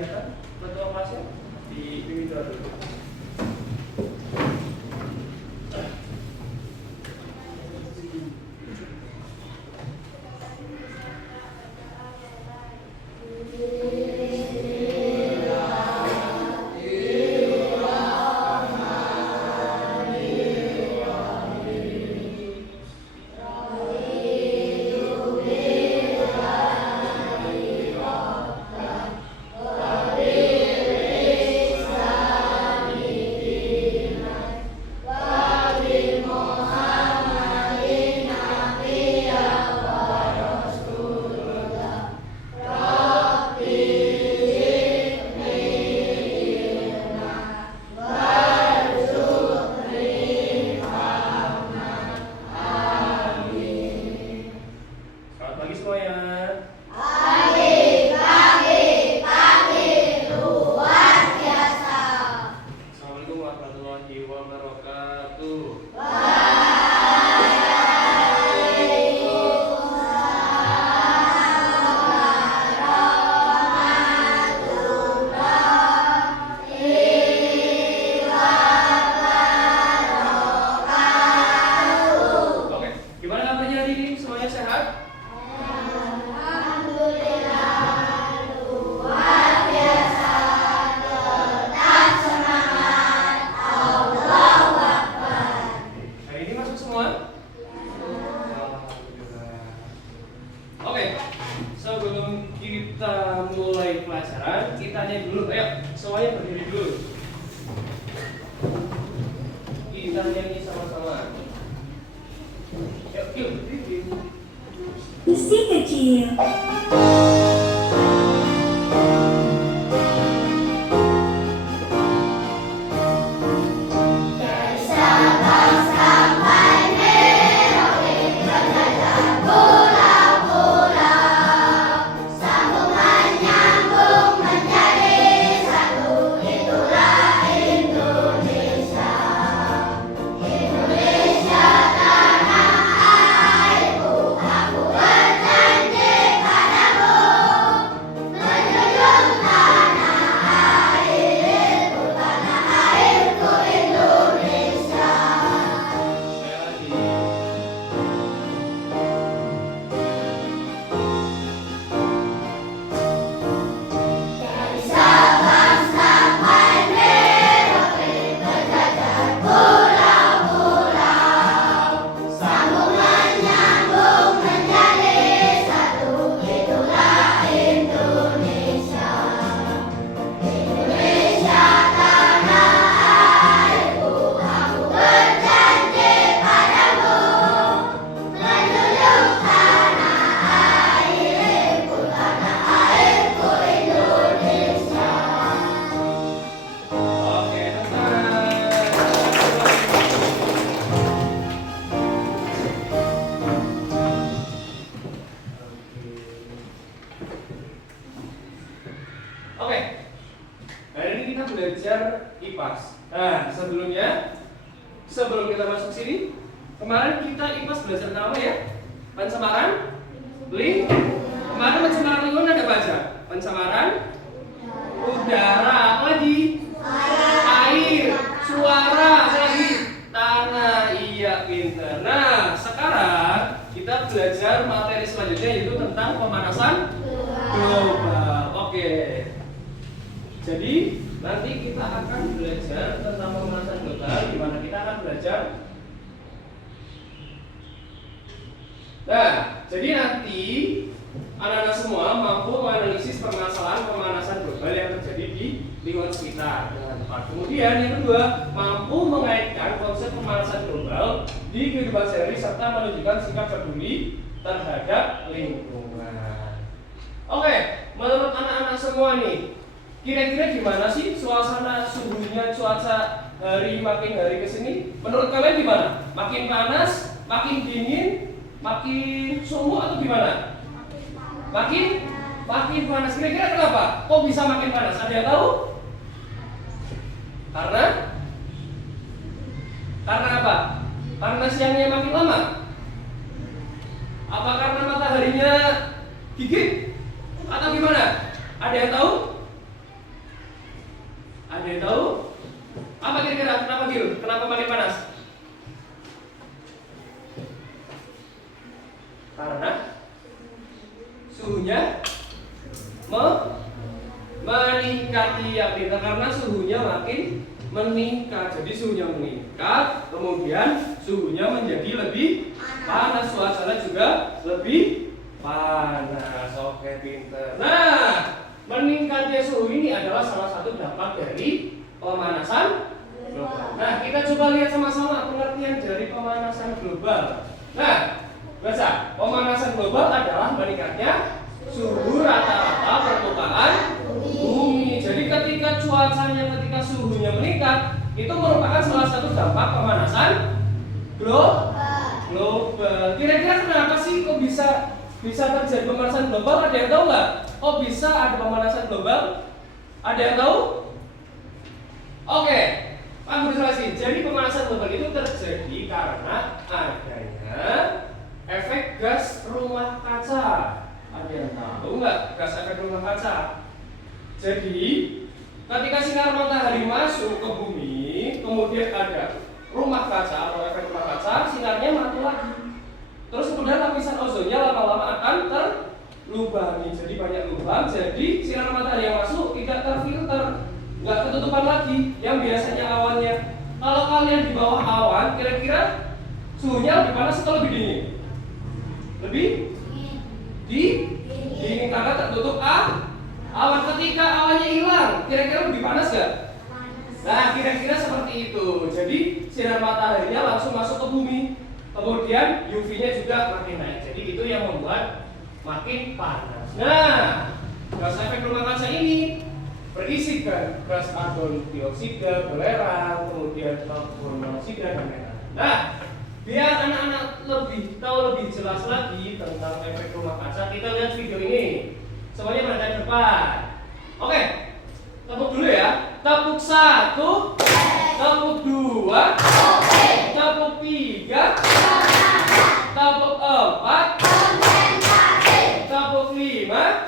kelihatan ketua kelasnya di monitor dulu. Sebelum kita masuk sini, kemarin kita IPAS belajar tentang apa ya? Pencemaran lingkungan. Kemarin pencemaran lingkungan ada apa aja? Pencemaran udara, apa lagi? Air, suara, apa lagi? Tanah. Iya, pintar. Nah, sekarang kita belajar materi selanjutnya yaitu tentang pemanasan global. Oke. Jadi nanti kita akan belajar tentang pemanasan global, di mana kita akan belajar. Nah, jadi nanti anak-anak semua mampu menganalisis permasalahan pemanasan global yang terjadi di lingkungan sekitar dengan tepat. Kemudian yang kedua, mampu mengaitkan konsep pemanasan global di kehidupan sehari serta menunjukkan sikap peduli terhadap lingkungan. Oke, menurut anak-anak semua nih, kira-kira gimana sih suasana suhunya, cuaca hari makin hari kesini? Menurut kalian gimana? Makin panas, makin dingin, makin sumuk atau gimana? Makin panas. Kira-kira kenapa? Kok bisa makin panas? Ada yang tahu? Karena apa? Karena siangnya makin lama. Apa karena mataharinya gigit? Atau gimana? Ada yang tahu? suhunya meningkat ya pintar, karena suhunya makin meningkat. Jadi suhunya meningkat, kemudian suhunya menjadi lebih panas, suasana juga lebih panas. Oke, pintar. Nah, meningkatnya suhu ini adalah salah satu dampak dari pemanasan global. Nah, kita coba lihat sama-sama pengertian dari pemanasan global. Nah, baca, pemanasan global adalah meningkatnya suhu rata-rata permukaan bumi. Jadi ketika ketika suhunya meningkat, itu merupakan salah satu dampak pemanasan global. Kira-kira kenapa sih kok bisa terjadi pemanasan global? Ada yang tahu nggak? Kok bisa ada pemanasan global? Ada yang tahu? Oke, Pak Guru jelasin. Jadi pemanasan global itu terjadi karena adanya efek gas rumah kaca. Ada yang tahu nggak gas efek rumah kaca? Jadi ketika sinar matahari masuk ke bumi, kemudian ada rumah kaca atau efek rumah kaca, sinarnya mati lagi. Terus kemudian lapisan ozonnya lama-lama akan terlubangi. Jadi banyak lubang. Jadi sinar matahari yang masuk tidak terfilter, nggak ketutupan lagi. Yang biasanya awannya, kalau kalian di bawah awan, kira-kira suhunya lebih panas atau lebih dingin? Lebih dingin karena tertutup awan. Ketika awannya hilang, kira-kira lebih panas gak? Nah, kira-kira seperti itu. Jadi sinar mataharinya langsung masuk ke bumi, kemudian UV-nya juga makin naik. Jadi itu yang membuat makin panas. Nah, gas efek rumah kaca ini berisi gas karbon dioksida, belerang, kemudian karbon monoksida dan lain-lain. Nah, biar anak-anak tahu lebih jelas lagi tentang efek rumah kaca, kita lihat video ini. Semuanya perhatian depan. Oke, tepuk dulu ya. Tepuk 1, tepuk 2, tepuk 3, tepuk 4, tepuk 5.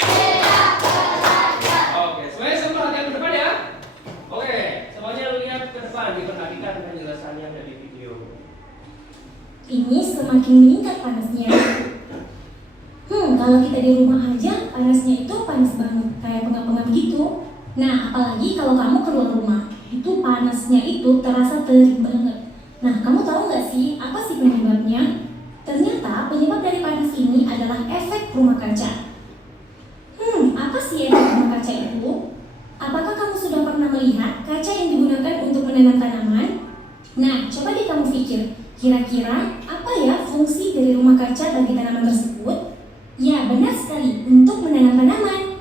Oke, semuanya perhatian ke depan ya. Oke, semuanya lihat ke depan, diperhatikan penjelasannya dari video. Ini semakin meningkat panasnya. Kalau kita di rumah aja panasnya itu panas banget, kayak pengap-pengap gitu. Nah, apalagi kalau kamu keluar rumah, itu panasnya itu terasa terik banget. Nah, kamu tahu nggak sih apa sih penyebabnya? Ternyata penyebab dari panas ini adalah efek rumah kaca. Apa sih efek rumah kaca itu? Apakah kamu sudah pernah melihat kaca yang digunakan untuk menanam tanaman? Nah, coba deh kamu pikir, kira-kira apa ya fungsi dari rumah kaca bagi tanaman tersebut? Ya, benar sekali, untuk menanam tanaman.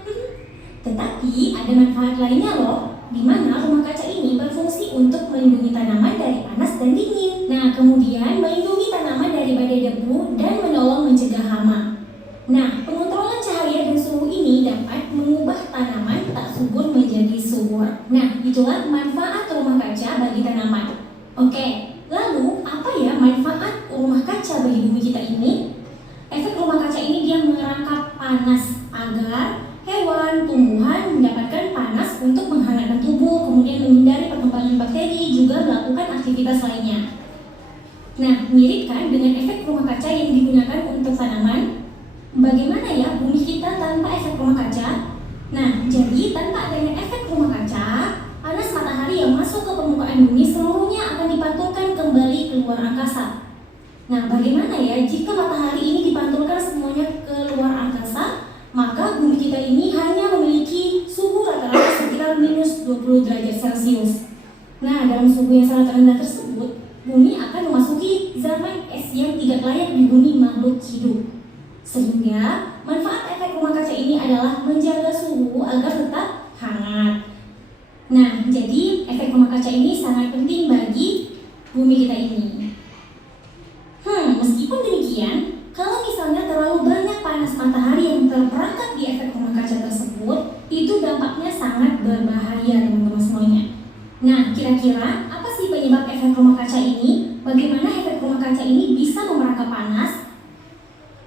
Tetapi ada manfaat lainnya loh, di mana rumah kaca ini berfungsi untuk melindungi tanaman dari panas dan dingin. Nah, kemudian melindungi tanaman dari badai debu dan menolong mencegah hama. Nah, pengontrolan cahaya dan suhu ini dapat mengubah tanaman tak subur menjadi subur. Nah, itulah manfaat rumah kaca bagi tanaman. Oke, lalu apa ya manfaat rumah kaca bagi bumi kita ini? Efek rumah kaca ini dia merangkap panas agar hewan, tumbuhan mendapatkan panas untuk menghangatkan tubuh, kemudian menghindari perkembangan bakteri, juga melakukan aktivitas lainnya. Nah, mirip kan dengan efek rumah kaca yang digunakan untuk tanaman? Bagaimana ya bumi kita tanpa efek rumah kaca? Nah, jadi tanpa adanya efek rumah kaca, panas matahari yang masuk ke permukaan bumi seluruhnya akan dipantulkan kembali keluar angkasa. Nah, bagaimana ya jika matahari ini dipantulkan semuanya ke luar angkasa? Maka bumi kita ini hanya memiliki suhu rata-rata sekitar minus 20 derajat Celcius. Nah, dalam suhu yang sangat rendah tersebut, bumi akan memasuki zaman es yang tidak layak dihuni makhluk hidup. Sehingga manfaat efek rumah kaca ini adalah menjaga suhu agar tetap hangat. Nah, jadi efek rumah kaca ini sangat penting bagi bumi kita ini. Meskipun demikian, kalau misalnya terlalu banyak panas matahari yang terperangkap di efek rumah kaca tersebut, itu dampaknya sangat berbahaya teman-teman semuanya. Nah, kira-kira apa sih penyebab efek rumah kaca ini? Bagaimana efek rumah kaca ini bisa memerangkap panas?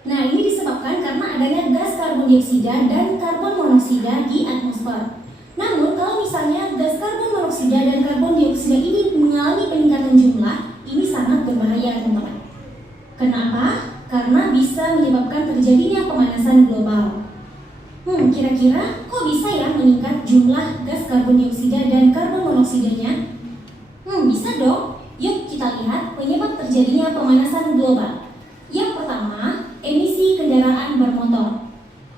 Nah, ini disebabkan karena adanya gas karbon dioksida dan karbon monoksida di atmosfer. Namun, kalau misalnya gas karbon monoksida dan karbon dioksida ini mengalami peningkatan jumlah, ini sangat berbahaya teman-teman. Kenapa? Karena bisa menyebabkan terjadinya pemanasan global. kira-kira kok bisa ya meningkat jumlah gas karbon dioksida dan karbon monoksidanya? Bisa dong. Yuk kita lihat penyebab terjadinya pemanasan global. Yang pertama, emisi kendaraan bermotor.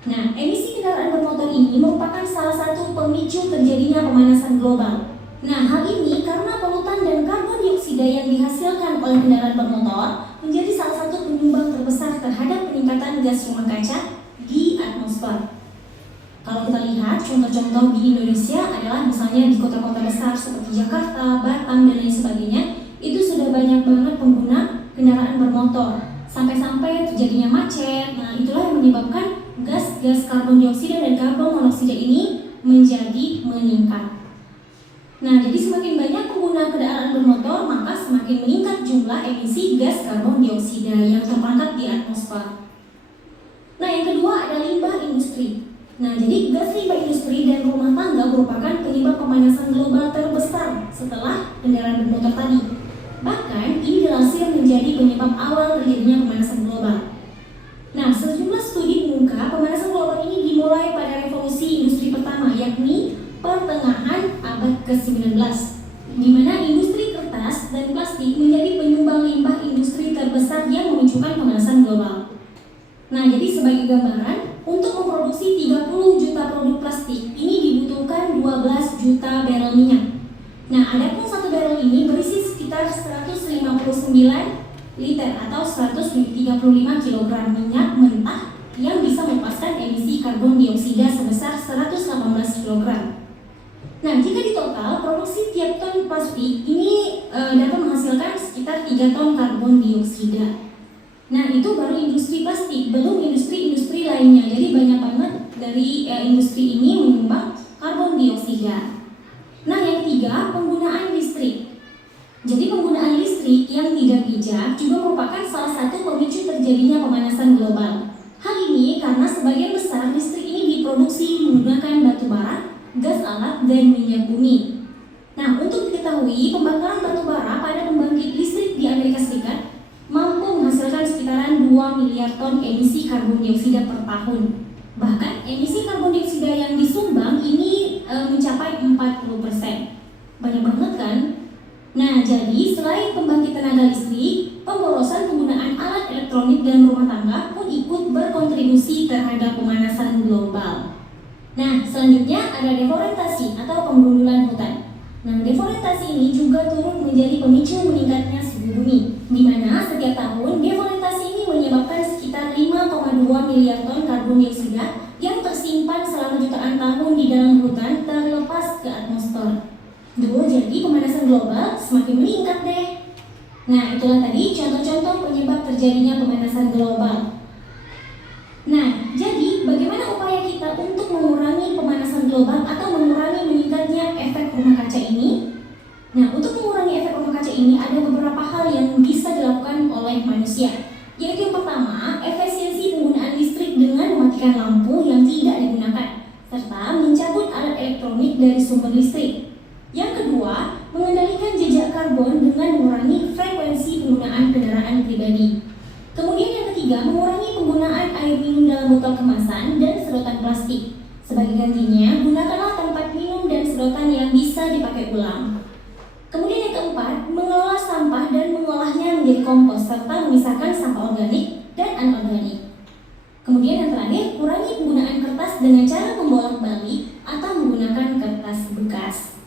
Nah, emisi kendaraan bermotor ini merupakan salah satu pemicu terjadinya pemanasan global. Nah, hal ini karena polutan dan karbon dioksida yang dihasilkan oleh kendaraan bermotor menjadi salah satu penyumbang terbesar terhadap peningkatan gas rumah kaca di atmosfer. Kalau kita lihat contoh-contoh di Indonesia adalah misalnya di kota-kota besar seperti Jakarta, Batam, dan lain sebagainya, itu sudah banyak banget pengguna kendaraan bermotor. Sampai-sampai terjadinya macet. Nah, itulah yang menyebabkan gas-gas karbon dioksida dan karbon monoksida ini menjadi meningkat. Nah, jadi semakin banyak pengguna kendaraan bermotor, maka semakin meningkat jumlah emisi gas karbon dioksida yang terperangkap di atmosfer. Nah, yang kedua ada limbah industri. Nah, jadi gas limbah industri dan rumah tangga merupakan penyebab pemanasan global terbesar setelah kendaraan bermotor tadi. Bahkan, ini dilansir menjadi penyebab awal terjadinya pemanasan global. Nah, sejumlah studi mengungkap pemanasan global ini dimulai pada revolusi industri pertama, yakni pertengahan abad ke-19, di mana industri kertas dan plastik menjadi penyumbang limbah industri terbesar yang memunculkan pemanasan global. Nah, jadi sebagai gambaran, untuk memproduksi 30 juta produk plastik, ini dibutuhkan 12 juta barel minyak. Nah, adapun satu barel ini berisi sekitar 159 liter atau 135 kg minyak mentah yang bisa melepaskan emisi karbon dioksida sebesar 118 kg. Nah, jika di total, produksi tiap ton plastik ini dapat menghasilkan sekitar 3 ton karbon dioksida. Nah, itu baru industri plastik, belum industri-industri lainnya. Jadi banyak banget dari industri ini menyumbang karbon dioksida. Nah, yang ketiga, penggunaan listrik. Jadi penggunaan listrik yang tidak bijak juga merupakan salah satu pemicu terjadinya pemanasan global. Hal ini karena sebagian besar listrik ini diproduksi menggunakan batu bara, gas alam, dan minyak bumi. Nah, untuk diketahui, pembakaran batu bara pada pembangkit listrik di Amerika Serikat mampu menghasilkan sekitaran 2 miliar ton emisi karbon dioksida per tahun. Bahkan emisi karbon dioksida yang disumbang ini mencapai 40%. Banyak banget kan? Nah, jadi selain pembangkit tenaga listrik, pemborosan penggunaan alat elektronik dan rumah tangga pun ikut berkontribusi terhadap pemanasan global. Nah, selanjutnya ada deforestasi atau penggundulan hutan. Nah, deforestasi ini juga turut menjadi pemicu meningkatnya suhu bumi, di mana setiap tahun deforestasi ini menyebabkan sekitar 5,2 miliar ton karbon dioksida yang tersimpan selama jutaan tahun di dalam hutan terlepas ke atmosfer. Jadi pemanasan global semakin meningkat deh. Nah, itulah tadi contoh-contoh penyebab terjadinya pemanasan global. Nah, jadi bagaimana upaya kita untuk mengurangi pemanasan global atau mengurangi meningkatnya efek rumah kaca ini? Nah, untuk mengurangi efek rumah kaca ini ada beberapa hal yang bisa dilakukan oleh manusia. Yaitu yang pertama, efisiensi penggunaan listrik dengan mematikan lampu yang tidak digunakan, serta mencabut alat elektronik dari sumber listrik. Yang kedua, mengendalikan jejak karbon dengan mengurangi frekuensi penggunaan kendaraan pribadi. Kemudian yang ketiga, mengurangi penggunaan air minum dalam botol kemasan dan sedotan plastik. Sebagai gantinya, gunakanlah tempat minum dan sedotan yang bisa dipakai ulang. Kemudian yang keempat, mengelola sampah dan mengolahnya menjadi kompos serta memisahkan sampah organik dan anorganik. Kemudian yang terakhir, kurangi penggunaan kertas dengan cara membolak-balik atau menggunakan kertas bekas.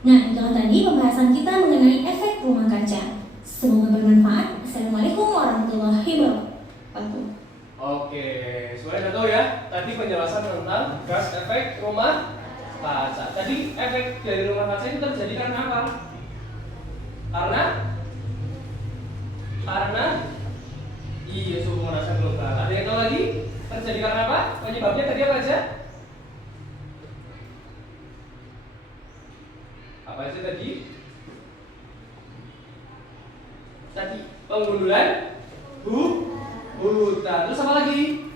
Nah, itulah tadi pembahasan kita mengenai efek rumah kaca. Semoga bermanfaat. Assalamualaikum warahmatullahi wabarakatuh. Oke, semuanya udah tahu ya. Tadi penjelasan tentang gas efek rumah kaca. Tadi efek dari rumah kaca itu terjadi karena apa? Karena suhu pemanasan global. Ada yang tahu lagi? Terjadi karena apa? Penyebabnya tadi apa aja? Apa aja tadi? Penggundulan hutan. Terus apa lagi?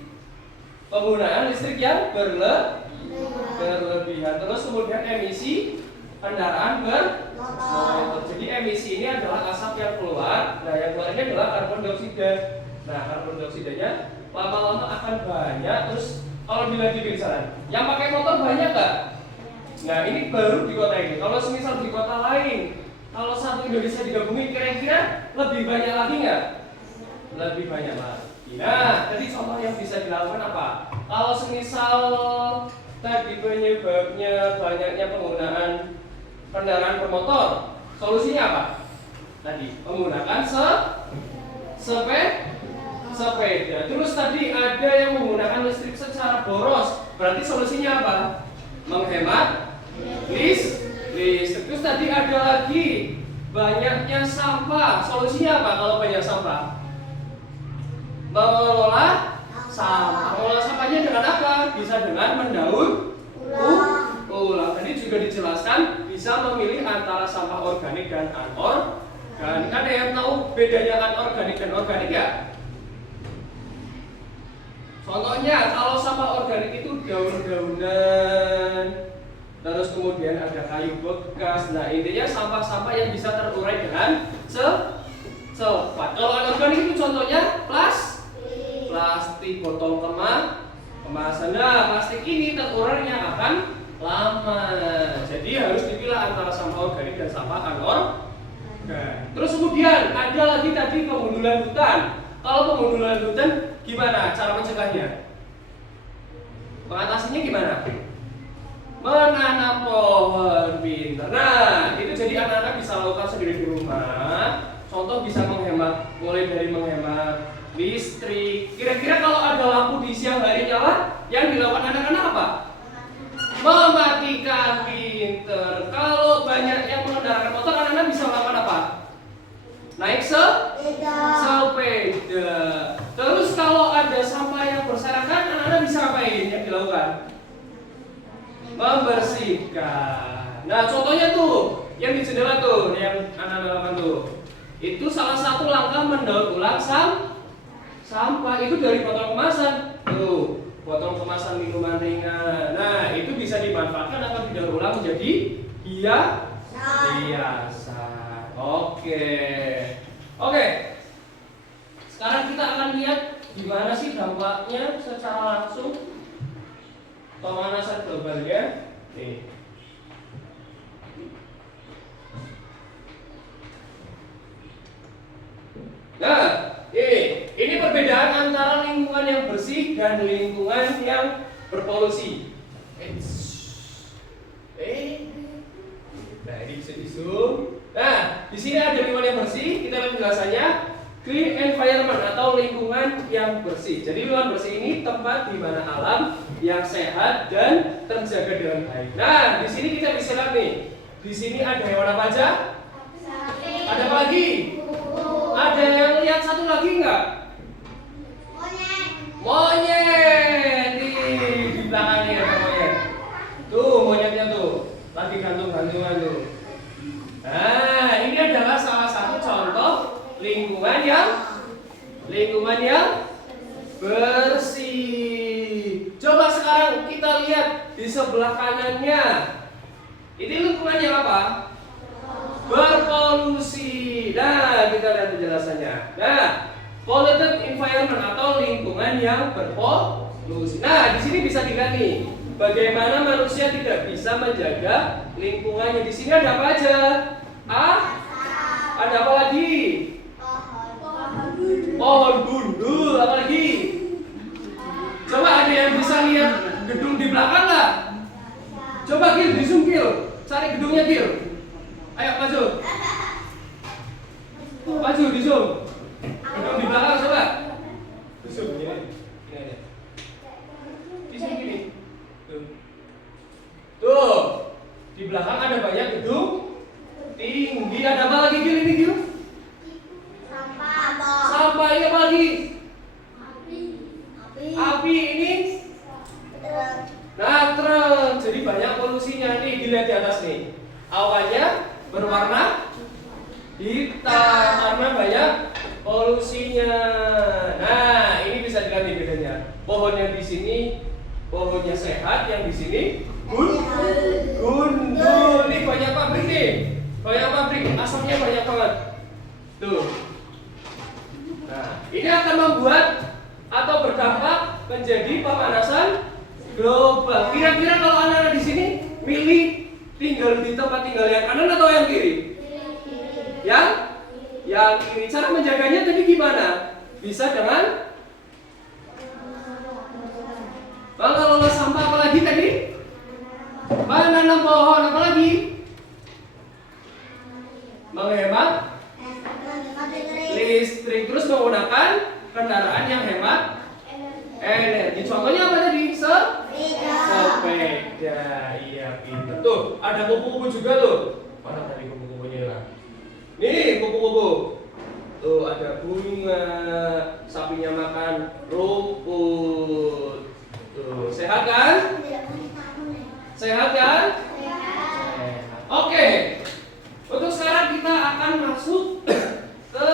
Penggunaan listrik yang berlebihan. Terus kemudian emisi kendaraan bermotor. Jadi emisi ini adalah asap yang keluar. Nah, yang keluar ini adalah karbon dioksida. Nah, karbon dioksidanya lama-lama akan banyak, terus Kalau dilihat di misalnya, yang pakai motor banyak nggak? Nah ini baru di kota ini. Kalau semisal di kota lain, kalau satu Indonesia digabungin kira-kira lebih banyak lagi nggak? Lebih banyak lagi. Nah, jadi contoh yang bisa dilakukan apa? Kalau semisal tadi penyebabnya banyaknya penggunaan kendaraan bermotor, solusinya apa? Tadi menggunakan sepeda. Terus tadi ada yang menggunakan listrik secara boros. Berarti solusinya apa? Menghemat listrik. Terus tadi ada lagi banyaknya sampah. Solusinya apa kalau banyak sampah? Mengelola sampah. Mengelola sampahnya dengan apa? Bisa dengan mendaur ulang. Tadi juga dijelaskan bisa memilih antara sampah organik dan anorganik. Ada yang tahu bedanya anorganik dan organik ya? Contohnya kalau sampah organik itu daun-daunan, terus kemudian ada kayu bekas. Nah intinya sampah-sampah yang bisa terurai dengan cepat. Kalau anorganik itu contohnya plastik, botol kemasan. Nah plastik ini terurainya akan lama. Jadi harus dipilah antara sampah organik dan sampah anorganik. Terus kemudian ada lagi tadi pengundulan hutan. Kalau pengundulan hutan gimana cara mencegahnya? Mengatasinya gimana? Menanam pohon pintar. Nah, itu jadi anak-anak bisa lakukan sendiri di rumah. Contoh bisa menghemat, mulai dari menghemat listrik. Kira-kira kalau ada lampu di siang hari nyala, yang dilakukan anak-anak apa? Mematikan pintar. Kalau banyak yang mengendarai motor, anak-anak bisa melakukan apa? Naik sepeda. Terus kalau ada sampah yang berserakan, anak-anak bisa ngapain yang dilakukan? Membersihkan. Nah contohnya tuh, yang di jendela tuh, yang anak-anak lakukan tuh. Itu salah satu langkah mendaur ulang sampah. Itu dari botol kemasan. Tuh, botol kemasan minuman ringan. Nah itu bisa dimanfaatkan atau didaur ulang menjadi hiasan. Oke. Sekarang kita akan lihat gimana sih dampaknya secara langsung pemanasan globalnya. Nih. Nah, ini perbedaan antara lingkungan yang bersih dan lingkungan yang berpolusi. Nah, ini bisa di zoom. Nah, di sini ada lingkungan yang bersih. Kita lihat penjelasannya. Clean environment atau lingkungan yang bersih. Jadi lingkungan bersih ini tempat di mana alam yang sehat dan terjaga dengan baik. Nah, di sini kita bisa lihat nih. Di sini ada hewan apa aja? Ada apa lagi? Ada yang lihat satu lagi enggak? Monyet. Nih, di belakangnya ada monyet. Tuh, monyetnya tuh. Lagi gantung-gantungan tuh. Nah, ini adalah salah satu contoh lingkungan yang bersih. Coba sekarang kita lihat di sebelah kanannya. Ini lingkungan yang apa? Berpolusi. Nah, kita lihat penjelasannya. Nah, polluted environment atau lingkungan yang berpolusi. Nah, di sini bisa dilihat nih, bagaimana manusia tidak bisa menjaga lingkungannya. Di sini ada apa aja? Ada apa lagi? Pohon gundul. Apa lagi? Coba ada yang bisa lihat gedung di belakang nggak? Coba Gil, di zoom Gil, cari gedungnya Gil. Ayo maju. Maju di zoom. Gedung di belakang coba. Di zoom gini. Di sini gini. Tuh. Di belakang ada banyak gedung tinggi. Ada apa lagi Gil ini Gil? Sampah ini apa lagi? Api ini? Truk. Jadi banyak polusinya nih, dilihat di atas nih. Awannya berwarna hitam karena banyak polusinya. Nah, ini bisa dilihat nih bedanya. Pohon yang di sini pohonnya sehat, yang di sini gundul. Nih banyak pabrik nih. Banyak pabrik, asapnya banyak banget. Tuh. Nah, ini akan membuat atau berdampak menjadi pemanasan global. Kira-kira kalau anak-anak di sini milih tinggal di tempat tinggal yang kanan atau yang kiri? Yang kiri. Cara menjaganya tadi gimana? Bisa dengan mengelola sampah, apalagi tadi? Menanam pohon, apalagi? Menghemat listrik, terus menggunakan kendaraan yang hemat energi. Contohnya apa tadi? Sepeda. Iya, pintar. Tuh, ada kupu-kupu juga tuh. Mana tadi kupu-kupunya lah? Nih, kupu-kupu. Tuh, ada bunga. Sapinya makan rumput. Tuh, sehat kan? Sehat kan? Sehat. Oke. Untuk sekarang kita akan masuk ke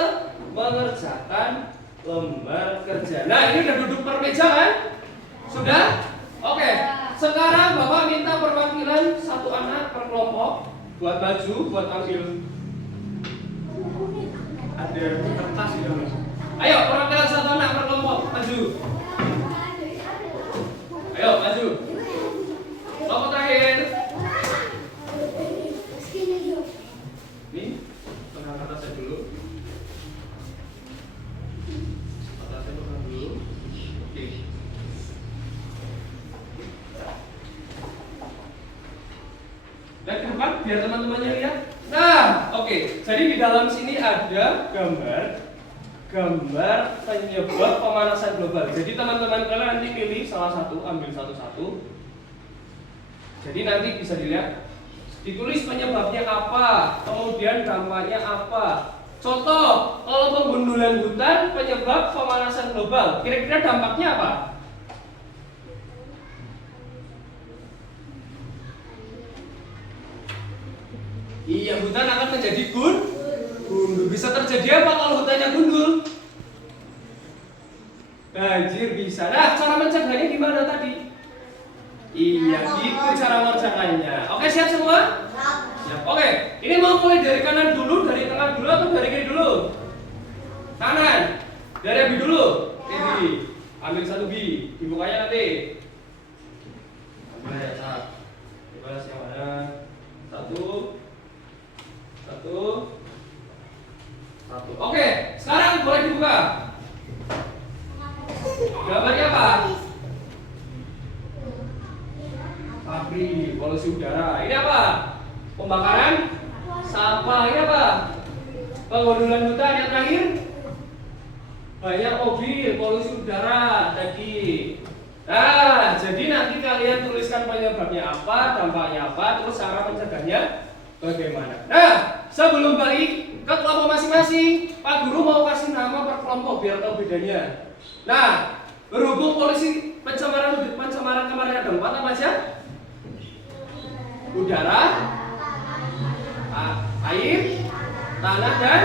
mengerjakan lembar kerja. Nah, ini udah duduk per meja kan? Sudah? Oke. Sekarang Bapak minta perwakilan satu anak per kelompok buat baju, buat ambil. Ada kertas di dalam. Ayo, perwakilan satu anak per kelompok, maju. Ayo, maju. Kelompok terakhir. Nih, pegang kertasnya dulu. Kertasnya pegang dulu. Oke. Dan ke depan biar teman-temannya lihat. Nah, oke. Jadi di dalam sini ada gambar penyebab pemanasan global. Jadi teman-teman kalian nanti pilih salah satu, ambil satu-satu. Jadi nanti bisa dilihat, ditulis penyebabnya apa, kemudian dampaknya apa. Contoh, kalau penggundulan hutan penyebab pemanasan global, kira-kira dampaknya apa? Iya, hutan akan menjadi gundul. Bisa terjadi apa kalau hutannya gundul? Banjir bisa. Nah, cara mencegahnya gimana tadi? Iya, gitu cara mengerjakannya. Oke, siap semua? Siap. Oke, ini mau mulai dari kanan dulu, dari tengah dulu, atau dari kiri dulu? Kanan. Dari yang B dulu. Kiri. Ambil satu B. Dibukanya nanti. Ambil ya, Cak. Dibalas yang mana? Satu. Oke, sekarang boleh dibuka. Gambarnya apa? Pabrik, polusi udara. Ini apa? Pembakaran sampah. Ini apa? Penggundulan hutan. Yang terakhir, banyak mobil, polusi udara tadi. Nah, jadi nanti kalian tuliskan penyebabnya apa, dampaknya apa, terus cara mencegahnya bagaimana. Nah, sebelum balik ke kelompok masing-masing, Pak Guru mau kasih nama per kelompok biar tahu bedanya. Nah, berhubung polusi pencemaran kemarin ada 4 apa aja? Udara, air, tanah, dan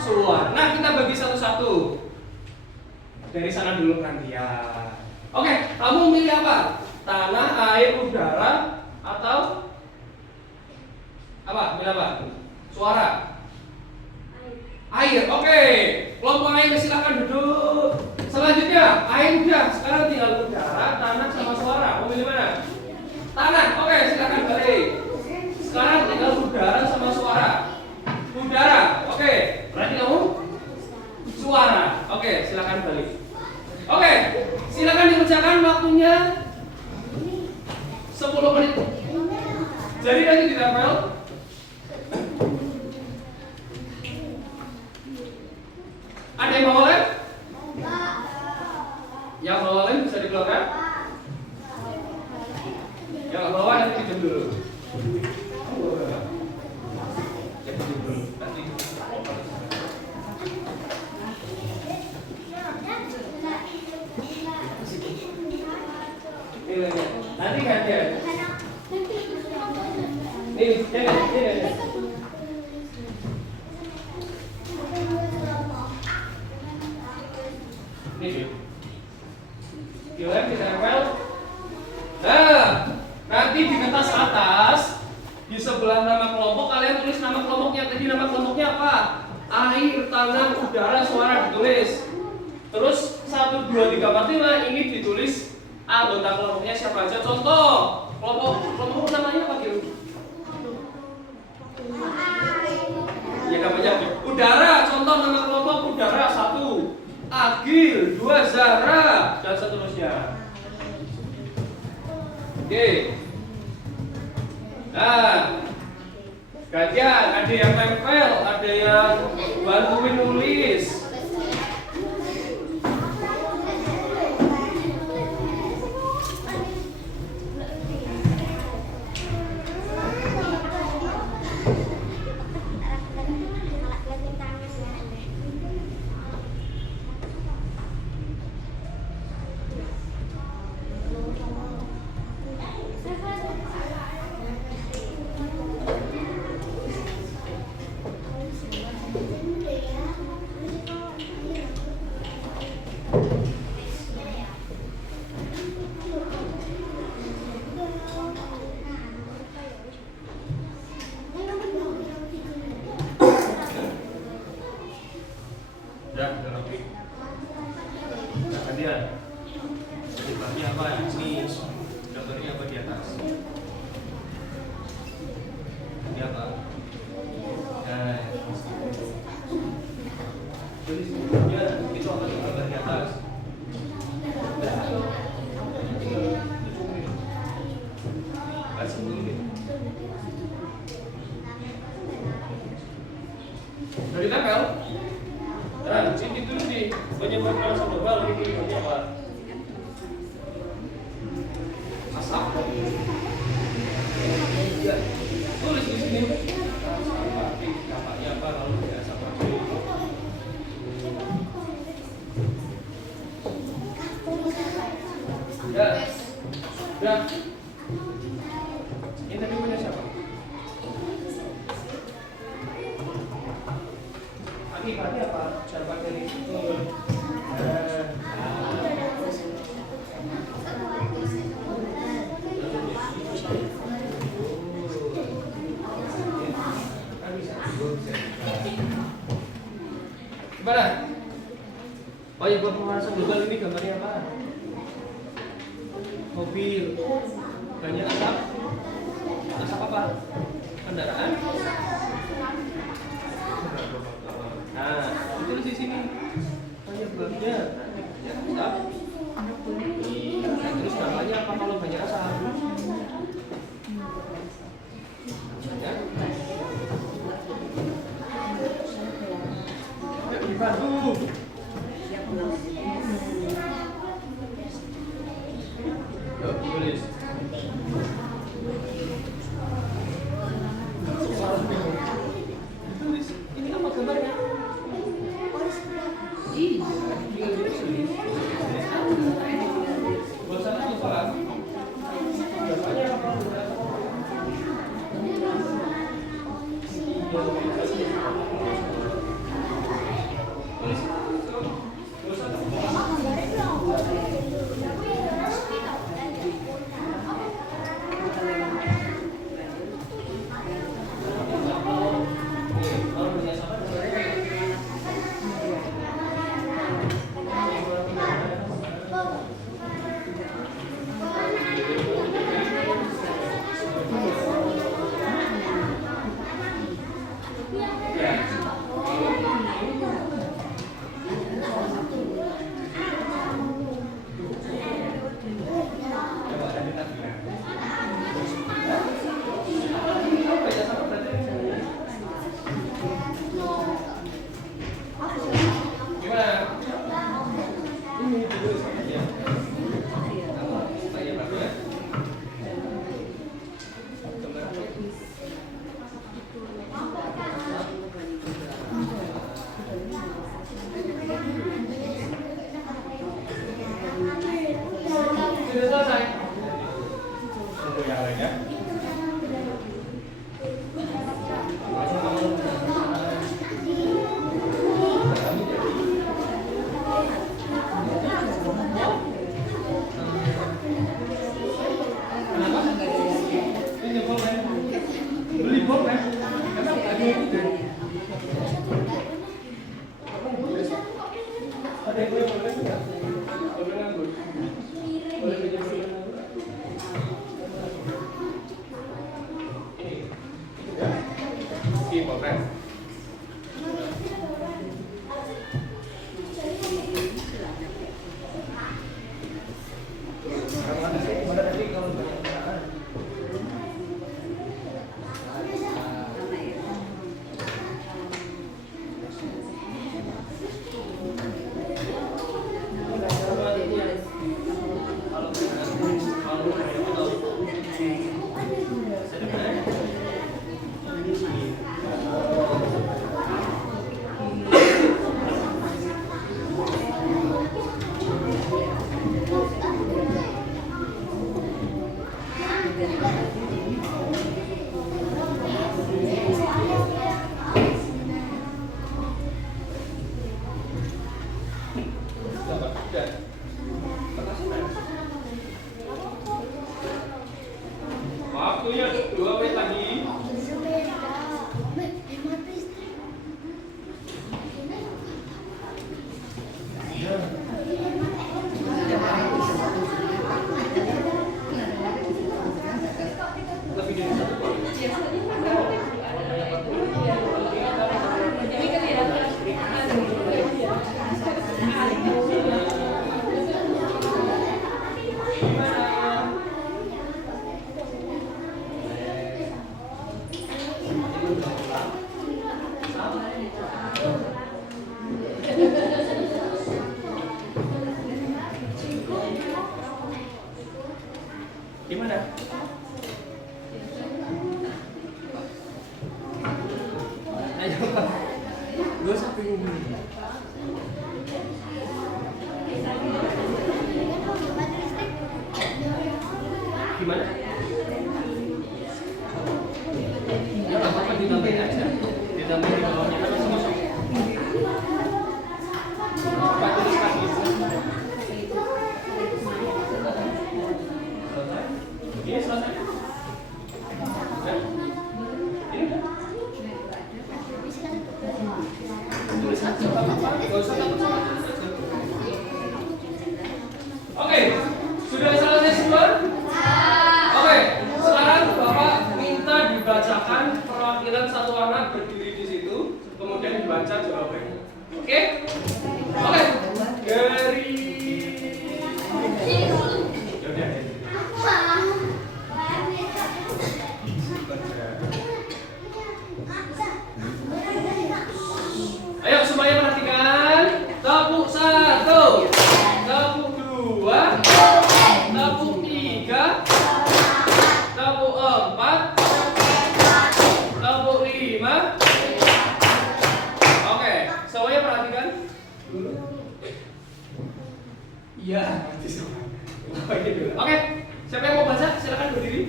suara. Nah, kita bagi satu-satu. Dari sana dulu kan dia. Oke, kamu milih apa? Tanah, air, udara, atau apa? Milih apa? Suara. Air. Oke. Kelompok air silakan duduk. Selanjutnya, air udah. Sekarang tinggal udara, tanah, sama suara. Mau milih mana? Tanah. Oke, silakan balik. Sekarang tinggal udara sama suara. Udara. Oke. Berarti kamu suara. Oke, silakan balik. Oke, silakan dikerjakan waktunya 10 menit. Jadi nanti ditempel. Ada yang bawa lem? Yang bawa lem bisa dikeluarkan? Yang nggak bawa nanti pinjam dulu. Nanti gantian. Ini. Dilem, ditempel. Nah, nanti di kertas atas di sebelah nama kelompok kalian tulis nama kelompoknya. Tadi nama kelompoknya apa? Air, tanah, udara, suara ditulis. Terus 1, 2, 3, 4, 5 ini ditulis Anggota kelompoknya siapa aja? Contoh, kelompok namanya apa Gil? Ya namanya udara. Contoh nama kelompok udara 1 Agil, 2 Zahra, dan seterusnya. Oke. Nah, gantian, ada yang tempel, ada yang bantuin nulis. Udah rapi. Nah, gantian. Penyebabnya apa? Ini gambarnya apa di atas? Ini apa? Nah, jadi sebelumnya itu apa gambar di atas? Kasih dulu. Udah ditempel? Nah, ini dulu nih, penyebab langsung global ini apa? Asap. Ya, tulis di sini. Dampaknya apa kalau tidak asap lagi? Ya, ini tadi punya siapa? Akibatnya apa? Dampak dari itu. Gimana? Oh ya, buat pemanasan global ini gambarnya apa? Mobil. Banyak asap. Asap apa? Kendaraan. Nah, itu di sini penyebabnya ya asap. Nah, terus namanya apa kalau banyak asap? Ya. Dibantu. Yuk, tulis. Tulis. Ini apa gambarnya? Sudah selesai. Untuk yang lainnya. Ayo Pak. Gak usah bingung. Gimana? Ya nggak apa-apa, ditambahin aja. Ditambahin di bawahnya kan masih kosong. Pak tulis kaki. Selesai? Ini selesai? Udah? Ini udah? Tulis aja, nggak apa-apa. Nggak usah takut sama tulis aja. Oke, sudah selesai semua? Oke, sekarang Bapak minta dibacakan perwakilan satu anak berdiri di situ, kemudian dibaca jawabannya. Oke? Oke. Dari yaudah. Ayo semuanya perhatikan. Tepuk 1, tepuk 2, tepuk 3, tepuk 4, tepuk 5. Oke, semuanya perhatikan dulu. Iya, nanti semua. Oke dulu. Oke, siapa yang mau baca? Silakan berdiri.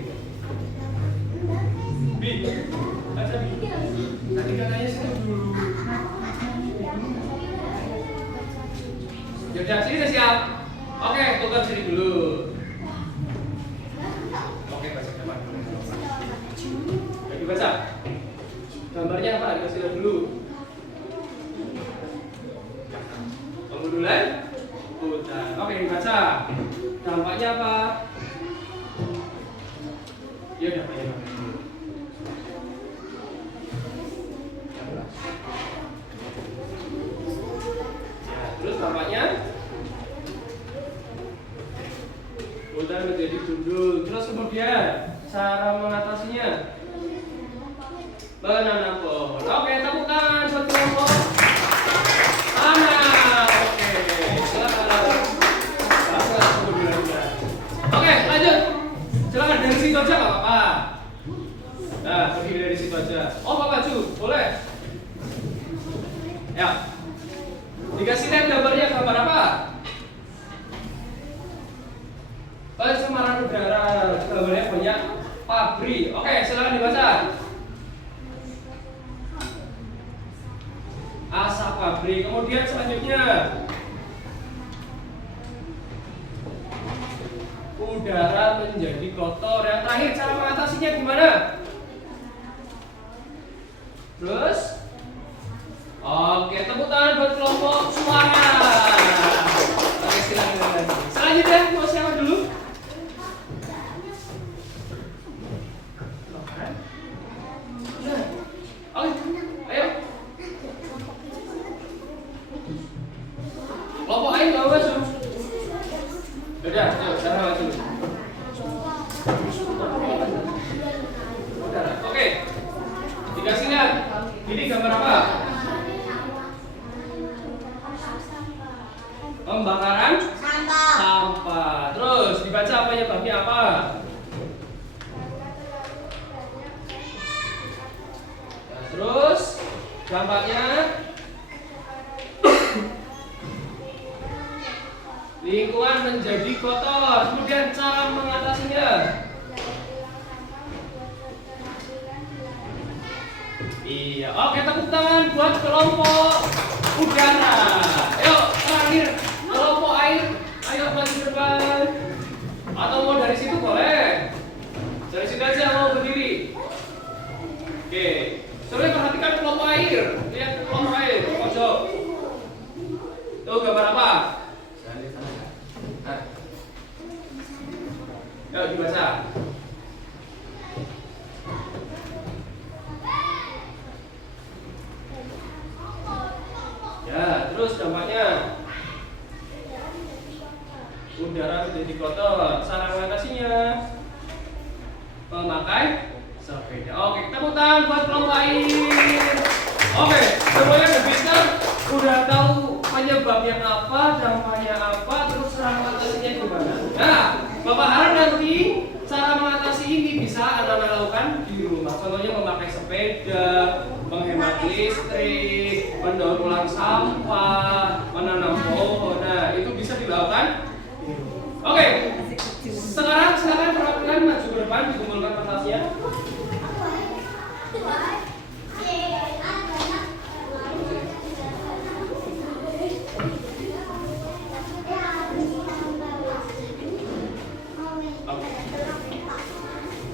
Bi, baca Bi. Tadi katanya situ dulu. Yaudah, sini udah siap. Oke, tukar sini dulu. Oke, baca depan dulu. Lagi baca. Gambarnya apa? Dikasih lihat dulu. Tunggu dulu ya. Udah. Oke, baca. Dampaknya apa? Ya udah, ya. Terus dampaknya udah menjadi gundul. Terus kemudian cara mengatasinya menanam pohon. Oke, tepuk tangan buat kelompok tanam. Oke, silakan. Oke, lanjut. Silakan dari situ aja nggak apa-apa. Nah, pergi dari situ aja. Oh, Pak Maju, boleh. Ya. Dikasih lihat gambarnya, gambar apa? Pencemaran udara. Gambarnya banyak pabrik. Oke, silakan dibaca. Asap pabrik. Kemudian selanjutnya udara menjadi kotor. Yang terakhir cara mengatasinya gimana? Terus? Oke, tepuk tangan buat kelompok suara. Oke, silakan. Selanjutnya mau siapa dulu? Oke, ayo. Kelompok ayo nggak maju. Udah, ayo, cara maju. Oke, dikasih lihat. Ini gambar apa? Pembakaran sampah. Terus dibaca apa penyebabnya apa? Nah, terus dampaknya lingkungan menjadi kotor. Kemudian cara mengatasinya. Iya, oke, tepuk tangan buat kelompok udara. Ayo, terakhir kelompok air. Ayo maju ke depan. Atau mau dari situ boleh. Dari situ aja mau berdiri. Oke, soalnya perhatikan kelompok air. Lihat kelompok air, pojok. Tuh gambar apa? Nah. Ayo dibaca. Ya, terus dampaknya udara menjadi kotor. Cara mengatasinya memakai sepeda. Oke, tepuk tangan buat kelompok air. Oke, semuanya udah udah tahu penyebabnya apa, dampaknya apa, terus cara mengatasinya gimana. Nah, Bapak harap nanti cara bisa anak-anak lakukan di rumah. Contohnya memakai sepeda, menghemat listrik, mendaur ulang sampah, menanam pohon. Nah, itu bisa dilakukan di rumah. Oke. Sekarang silakan perwakilan maju ke depan, dikumpulkan kertasnya.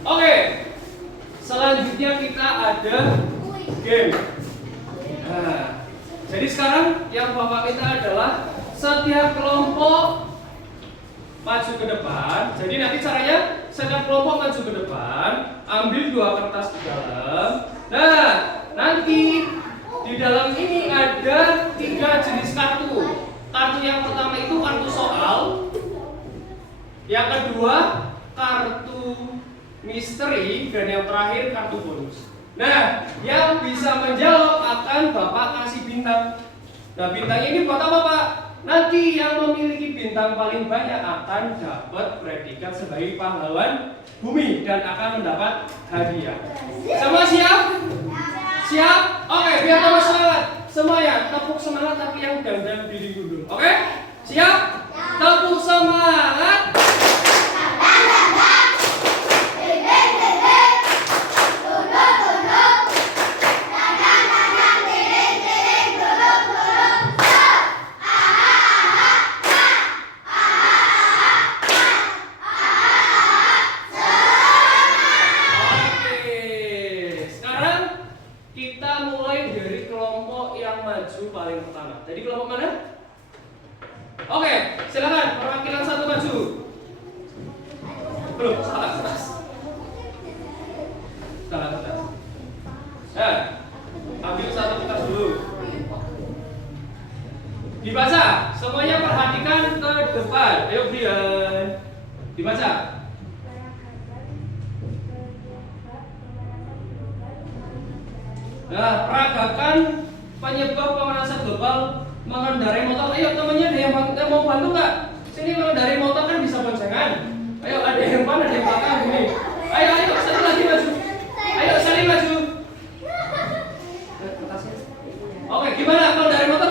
Oke, selanjutnya kita ada game. Nah, jadi sekarang yang Bapak minta adalah setiap kelompok maju ke depan. Jadi nanti caranya setiap kelompok maju ke depan, ambil 2 kertas di dalam. Nah, nanti di dalam ini ada 3 jenis kartu. Kartu yang pertama itu kartu soal. Yang kedua kartu misteri, dan yang terakhir kartu bonus. Nah, yang bisa menjawab akan Bapak kasih bintang. Nah, bintang ini buat apa, Pak? Nanti yang memiliki bintang paling banyak akan dapat predikat sebagai pahlawan bumi dan akan mendapat hadiah. Semua siap? Siap? Oke, biar tambah semangat. Semuanya tepuk semangat, tapi yang dandan diri dulu. Oke? Siap? Tepuk semangat. Paling pertama. Jadi kelompok mana? Oke, silakan perwakilan 1 maju. Belum, salah kertas. Salah kertas. Nah, ambil 1 kertas dulu. Dibaca. Semuanya perhatikan ke depan. Ayo Brian. Dibaca. Nah, peragakan penyebab pemanasan global mengendarai motor. Ayo temannya ada yang mau bantu nggak? Sini mengendarai motor kan bisa boncengan. Ayo ada yang depan, ada yang belakang ini. Ayo satu lagi maju. Ayo saling maju. Oke, gimana mengendarai motor?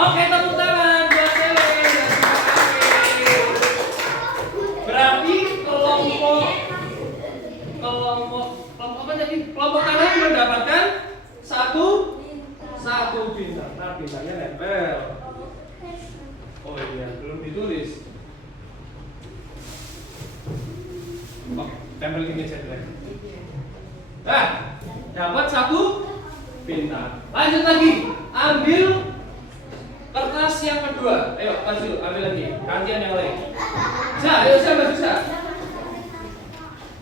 Oke, tepuk tangan buat Helen. Berarti kelompok apa jadi? Kelompok kanan mendapatkan satu bintang. Nah, bintangnya nempel. Oh iya, belum ditulis. Oke, tempel ini aja dulu. Nah, dapat 1 bintang. Lanjut lagi, ambil kertas yang kedua. Ayo, maju, ambil lagi. Gantian yang lain. Ayo maju.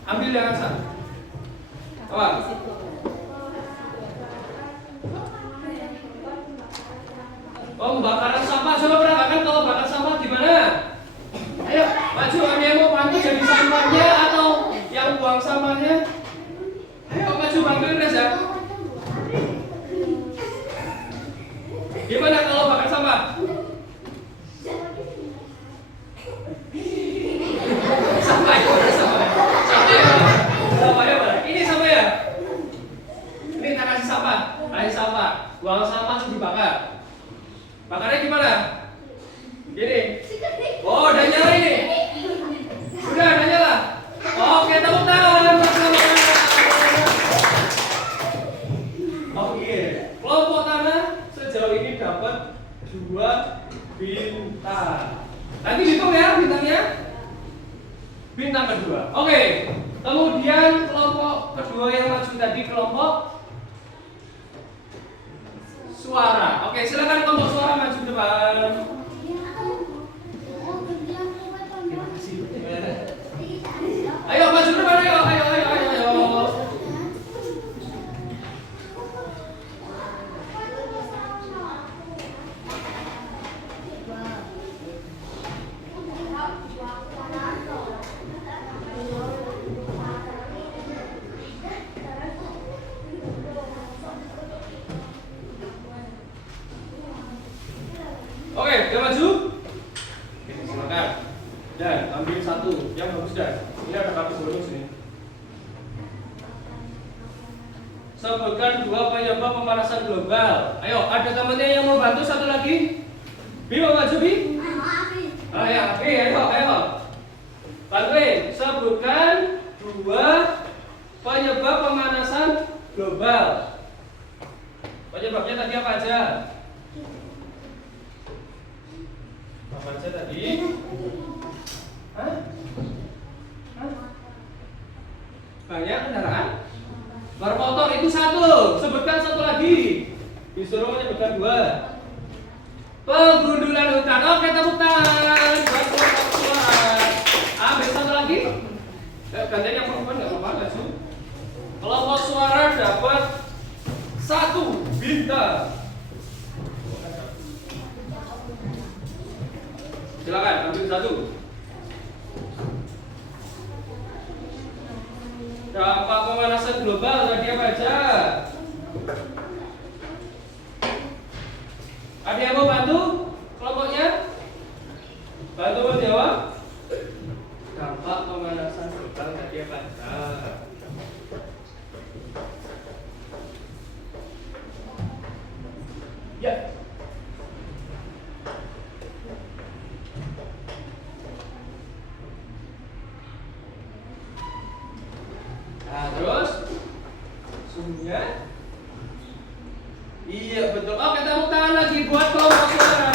Ambil yang satu. Apa? Oh, bakaran sampah. Coba peragakan kalau bakar sampah gimana? Ayo, maju. Ada yang mau bantu jadi sampahnya atau yang buang sampahnya? Ayo maju, bantuin Reza. Gimana kalau bakar sampah? Buang sampah terus dibakar. Bakarnya gimana? Gini. Oh, udah nyala ini. Sudah, udah nyala. Oke, tepuk tangan. Oke. Kelompok tanah sejauh ini dapat 2 bintang. Nanti hitung ya bintangnya. Bintang kedua. Oke. Kemudian kelompok kedua yang maju tadi kelompok suara. Oke, silakan kelompok suara maju ke depan. Ayo maju ke depan, ayo. Oke, udah maju? Oke, silakan. Dan ambil satu yang bagus dah. Ini ada kartu bonus ini. Sebutkan dua penyebab pemanasan global. Ayo, ada temannya yang mau bantu satu lagi? Bi mau maju Bi? Ya, Bi, ayo. Bantuin, sebutkan dua penyebab pemanasan global. Penyebabnya tadi apa aja? Apa aja tadi? Hah? Banyak kendaraan? Bermotor itu satu. Sebutkan satu lagi. Disuruh menyebutkan dua. Penggundulan hutan. Oke, tepuk tangan. Ambil satu lagi. Gantian yang perempuan nggak apa-apa, nggak sih? Kelompok suara dapat 1 bintang. Silakan ambil satu. Dampak pemanasan global tadi apa aja? Ada yang mau bantu kelompoknya? Bantu menjawab. Dampak pemanasan global tadi apa aja? Ya. Nah, terus suhunya. Iya, betul. Oke, tepuk tangan lagi buat kelompok suara.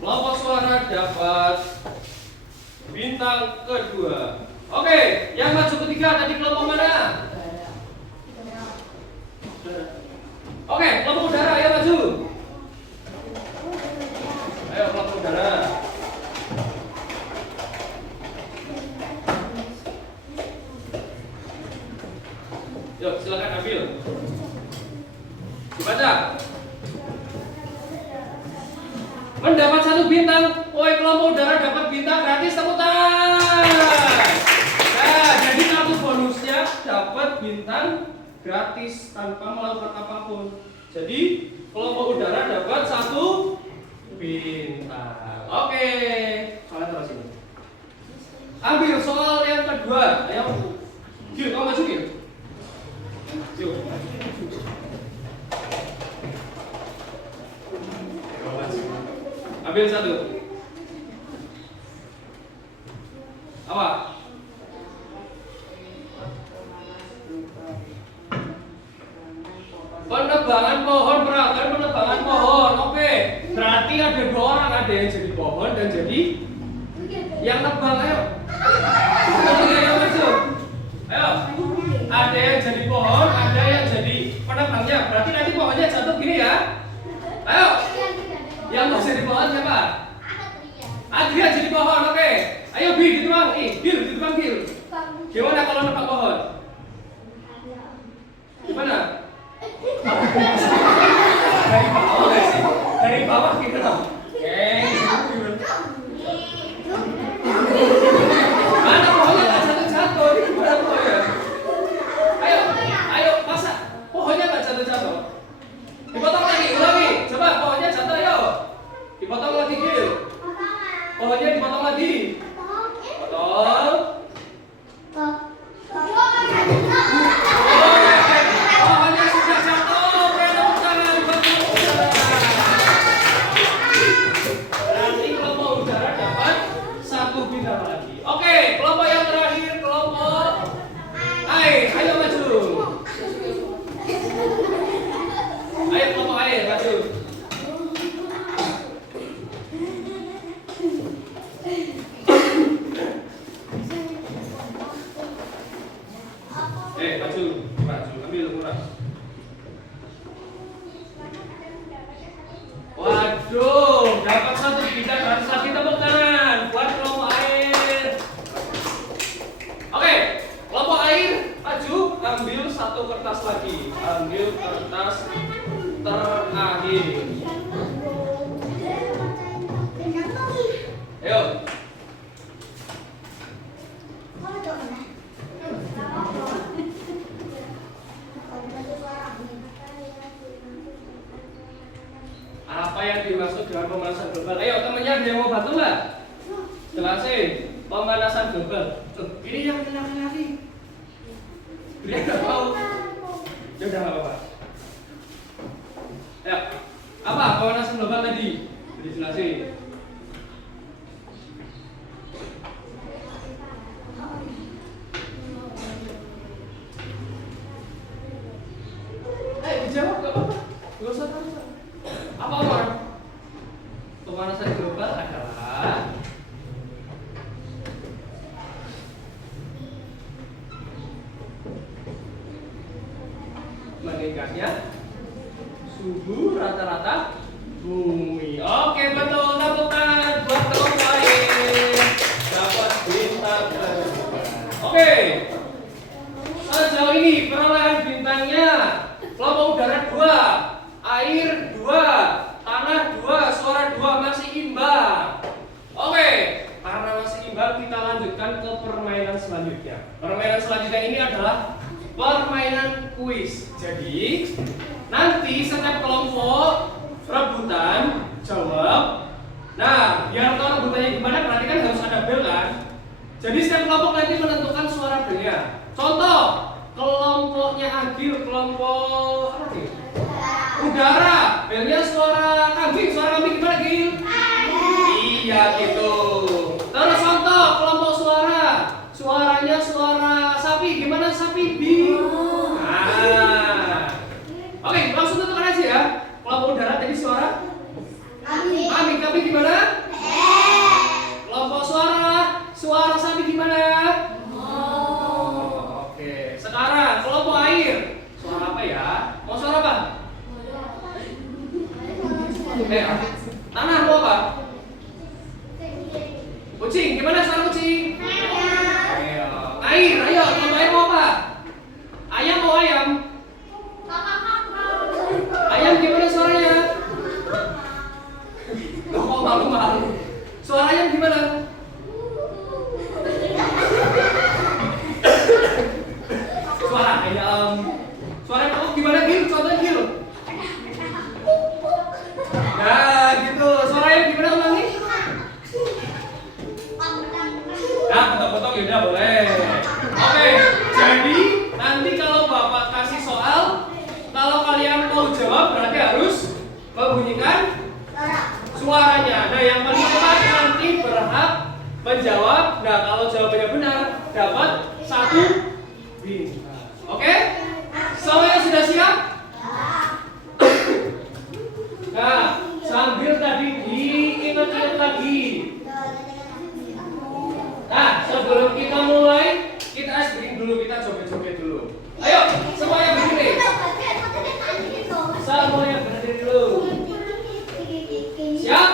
Kelompok suara dapat bintang kedua. Oke, yang maju ketiga tadi kelompok mana? Oke, kelompok udara ayo maju. Ayo kelompok udara. Yuk, silakan ambil. Dibaca. Mendapat 1 bintang, poin kelompok udara dapat bintang gratis, tepuk tangan. Nah, jadi kartu bonusnya dapat bintang gratis tanpa melakukan apapun. Jadi kelompok udara dapat 1 bintang. Oke, kalian terus ini. Ambil soal yang kedua. Ayo, Gil, kamu maju Gil. Yuk. Ambil satu. Apa? Penebangan pohon, peralatan penebangan pohon. Oke, berarti ada 2 orang, ada yang jadi pohon dan jadi yang nebang. Ayo. Ayo maju. Ayo. Ada yang jadi pohon, ada yang jadi penebangnya. Berarti nanti pohonnya jatuh gini ya. Ayo. Yang mau jadi pohon siapa? Adrian jadi pohon, oke. Ayo Bi, ditebang. Gil, ditebang Gil. Gimana kalau nebang pohon? Gimana? Dari bawah nggak sih? Dari bawah gitu loh. Oke. Mana pohonnya nggak jatuh-jatuh? Ini gimana pohonnya? Ayo, masa pohonnya nggak jatuh-jatuh? Dipotong lagi, ulangi. Coba pohonnya jatuh, ayo. Dipotong lagi, Gil. Pohonnya dipotong lagi. Potong. Pohonnya sudah jatuh. Oke, tepuk tangan buat kelompok udara. Berarti kelompok udara dapat 1 bintang lagi. Oke, kelompok yang terakhir, kelompok ayo maju. Ayo kelompok air, maju. Maju, ambil murah. Waduh, dapat 1 bintang gratis lagi, tepuk tangan buat kelompok air. Oke, kelompok air, maju, ambil 1 kertas lagi. Ambil kertas terakhir. Ayo. Apa yang dimaksud dengan pemanasan global? Ayo temennya ada yang mau bantu nggak? Jelasin pemanasan global. Tuh, ini yang laki-laki. Dia nggak tahu. Ya udah nggak apa-apa. Ya, apa pemanasan global tadi? Dijelasin. Dijawab nggak apa-apa. Nggak usah tahu. Apa Omar? Pemanasan global adalah meningkatnya suhu rata-rata bumi. Oke, betul. Tepuk tangan buat kelompok lain. Dapat bintang. Oke. Sejauh ini perolehan bintangnya kelompok udara 2, air 2, tanah 2, suara 2, masih imbang. Oke, karena masih imbang kita lanjutkan ke permainan selanjutnya. Permainan selanjutnya ini adalah permainan kuis. Jadi nanti setiap kelompok rebutan jawab. Nah, biar tahu rebutannya gimana berarti kan harus ada bel kan. Jadi setiap kelompok nanti menentukan suara belnya. Contoh, kelompoknya Agil, kelompok apa sih? Udara, belnya suara kambing gimana Gil? Iya gitu. Terus contoh kelompok suara, suaranya suara sapi, gimana sapi bi? Nah, oke langsung tentukan aja ya. Kelompok udara tadi suara kambing gimana? Kelompok suara sapi gimana? Oke, sekarang kelompok air, suara apa ya? Mau suara apa? Tanah mau apa? Kucing, gimana suara kucing? Air, ayo, kelompok air mau apa? Ayam mau ayam? Ayam gimana suaranya? Kok malu-malu? Suara ayam gimana? Suara ayam. Suara kamu gimana Gil? Contohnya Gil. Nah gitu. Suara ayam gimana ulangi? Nah, potong-potong ya udah boleh. Oke, jadi nanti kalau Bapak kasih soal, kalau kalian mau jawab berarti harus membunyikan suaranya. Nah, yang paling cepat nanti berhak menjawab. Nah, kalau jawabannya benar dapat 1 bintang. Oke? Semuanya sudah siap? Nah, sambil tadi diingat-ingat lagi. Nah, sebelum kita mulai, kita ice-breaking dulu, kita joget-joget dulu. Ayo, semuanya berdiri. Semuanya berdiri dulu. Siap?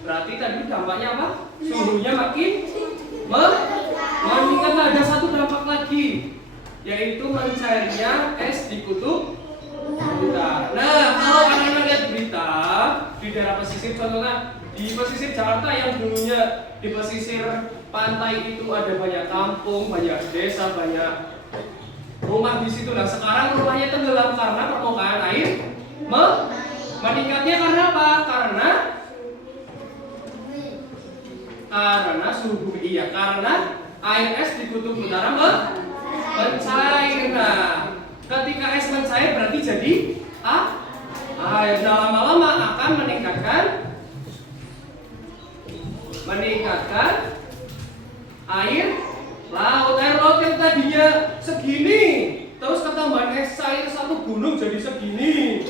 Berarti tadi dampaknya apa? Suhunya makin meningkat. Nah, ada satu dampak lagi, yaitu mencairnya es di kutub utara. Nah, kalau anak-anak lihat berita di daerah pesisir, contohnya di pesisir Jakarta yang dulunya di pesisir pantai itu ada banyak kampung, banyak desa, banyak rumah di situ. Nah, sekarang rumahnya tenggelam karena permukaan air meningkatnya. Karena apa? Karena suhu bumi, karena air es di kutub utara mencair. Nah, ketika es mencair berarti jadi air. Nah, lama-lama akan meningkatkan air laut. Air laut yang tadinya segini, terus ketambahan es cair satu gunung jadi segini.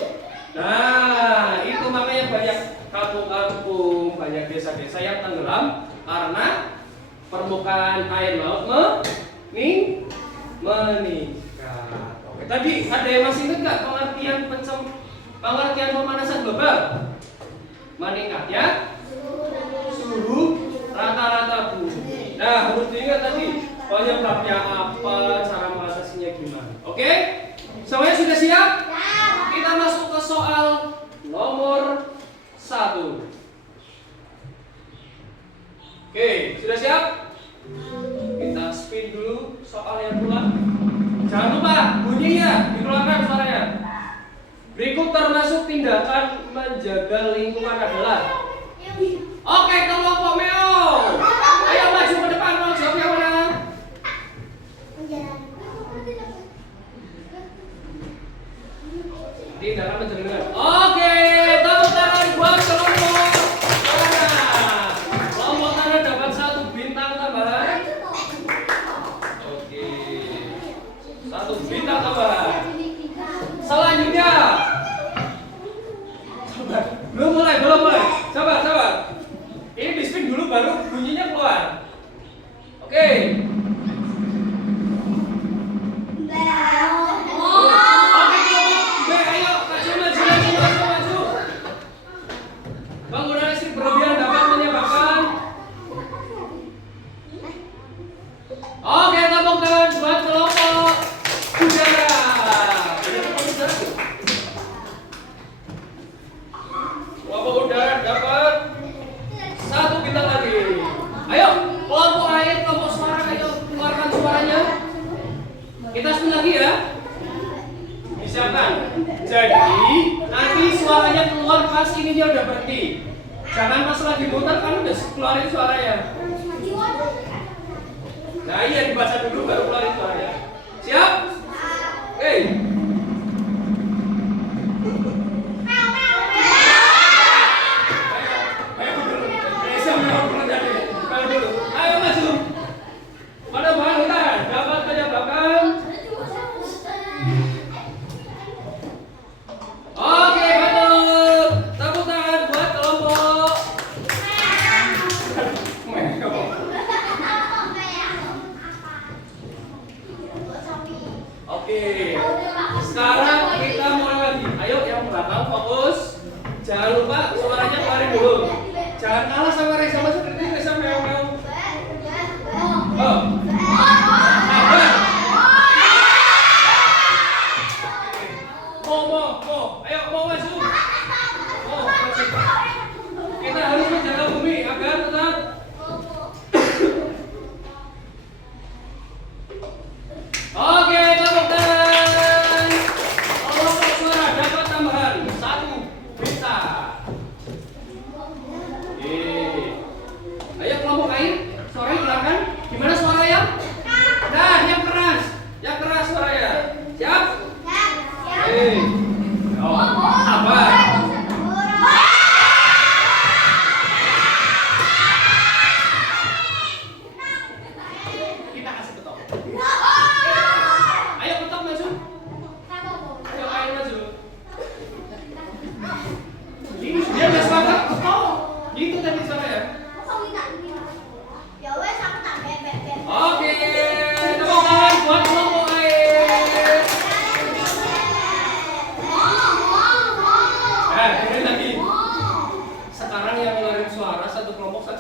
Nah, itu makanya banyak kampung-kampung, banyak desa-desa yang tenggelam karena permukaan air laut meningkat. Oke, tadi ada yang masih ingat nggak pengertian pemanasan global? Meningkatnya suhu rata-rata bumi. Nah, harus diingat tadi penyebabnya apa, cara mengatasinya gimana. Oke? Semuanya sudah siap? Kita masuk ke soal nomor 1. Oke, sudah siap? Kita spin dulu soal yang pula. Jangan lupa bunyinya dikeluarkan suaranya. Berikut termasuk tindakan menjaga lingkungan adalah. Oke, kelompok Meo. Ayo maju ke depan, mau jawab yang mana? Tindakan menjaga lingkungan. Oke, tepuk tangan buat kelompok tanah. Kelompok tanah dapat 1 bintang tambahan. Oke, 1 bintang tambahan. Selanjutnya, belum mulai. Sabar. Ini di spin dulu baru bunyinya keluar. Oke. Penggunaan listrik berlebihan dapat menyebabkan. Oke, tepuk tangan buat kelompok udara. Kelompok udara dapat 1 bintang lagi. Ayo, kelompok air, kelompok suara, ayo keluarkan suaranya. Kita spin lagi ya. Disiapkan. Jadi nanti suaranya keluar pas ininya udah berhenti. Jangan pas lagi muter kan udah keluarin suaranya. Nah iya, dibaca dulu baru keluarin suaranya. Siap? Oke. Ayo maju. Pada bahan hutan dapat menyebabkan. Oke, betul. Tepuk tangan buat kelompok.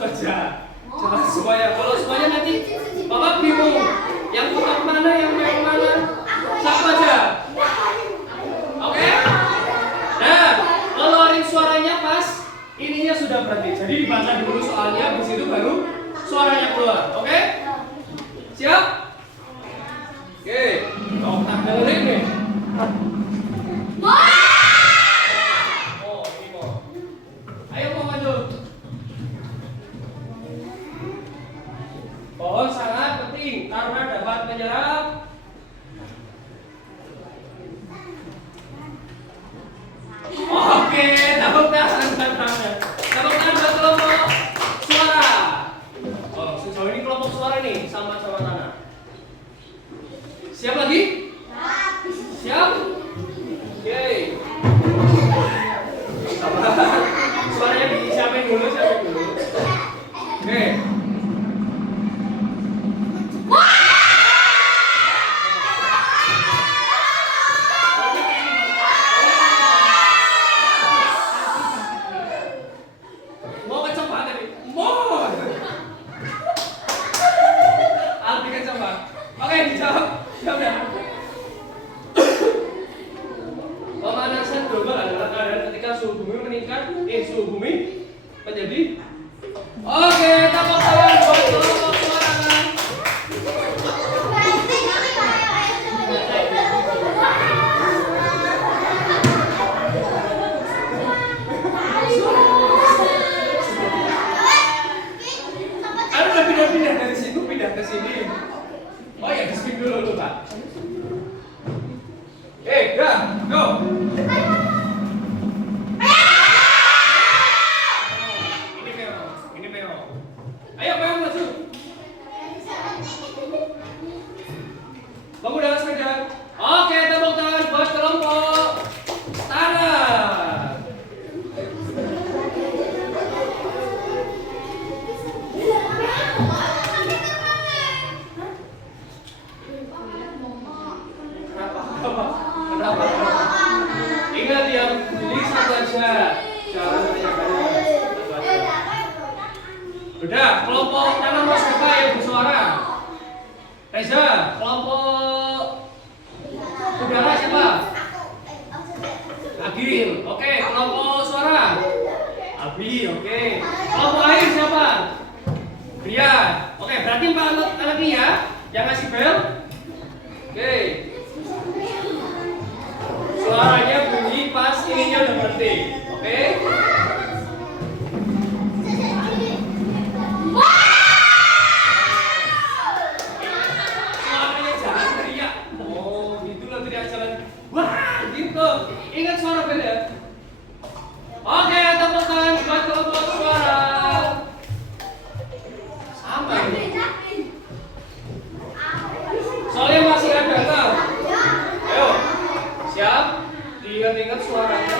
satu aja. Jangan semuanya. Kalau semuanya nanti Bapak bingung. Yang kotak mana, yang mana? Satu aja. Oke? Nah, keluarin suaranya pas ininya sudah berhenti. Jadi dibaca dulu soalnya, habis itu baru suaranya keluar. Oke? Siap? Oke. Oh, tak dengerin nih. Oh, ini mau. Ayo mau maju. Pohon sangat penting karena dapat menyerap oke, tepuk tangan buat kelompok suara. Oh, sejauh ini kelompok suara nih sama-sama tangan. Siap lagi? Siap? Oke. Suaranya siapin dulu. Oke. Mau kencang banget nih. Mau. Aldi kencang banget. Oke, dijawab. Siap ya? Pemanasan global adalah keadaan ketika suhu bumi meningkat, suhu bumi menjadi. Oke, tepuk tangan buat kelompok suara. Anu udah pindah dari situ pindah ke sini. Oh ya, di sini dulu Pak. Go. Ini Meo. Ayo Meo maju. Bangun dengan sepeda. Oke, tepuk tangan buat kelompok tangan. Kenapa? Ingat yang pilih satu aja. Jangan banyak-banyak. Udah, kelompok tangan Mas Beka yang bersuara. Reza, kelompok udara siapa? Agil. Oke, kelompok suara. Abi, oke. Kelompok air siapa? Brian. Oke, berarti 4 anak ini ya yang ngasih bel. Oke. Suaranya bunyi pas ininya udah berhenti. Oke? Suaranya jangan teriak. Oh, gitu loh teriak jalan. Wah, gitu. Ingat suara bel ya? Oke, tepuk tangan buat kelompok suara. Sama ini. Soalnya masih ada kan? Ayo. Siap? Diingat-ingat suaranya.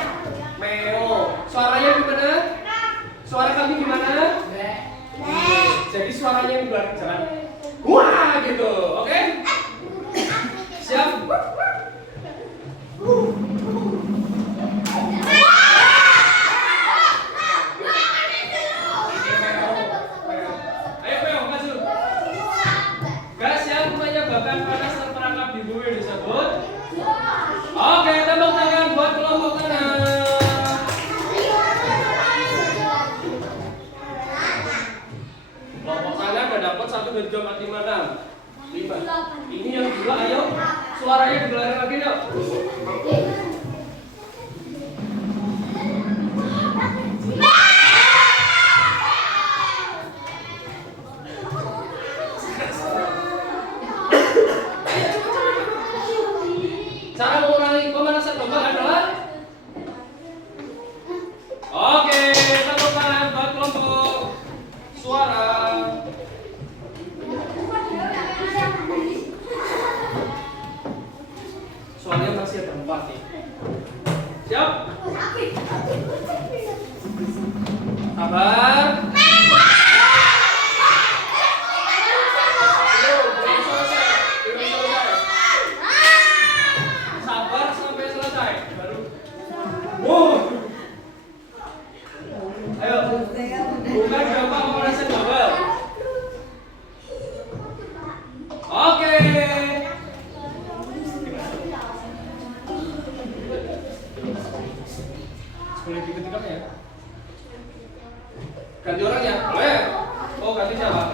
Meo. Suaranya gimana? Suara kami gimana? Jadi suaranya yang keluar jalan. Wah, gitu. Oke? Siap? Ayo Meo, maju. Gas yang menyebabkan panas terperangkap di bumi disebut. Oke, tepuk tangan buat kelompok tangan. Kelompok tangan udah dapat 1, 2, 3, 4, 5, 6. 5. Ini yang gula, ayo. Suaranya digelarin lagi yuk. Cara mengurangi pemanasan global adalah oke, tepuk tangan buat kelompok suara. Soalnya masih ada 4 nih. Siap? Sabar. Sabar sampai selesai. Baru. Wow. Ayo. Bukan gampang pemanasan boleh. Oh, ganti siapa?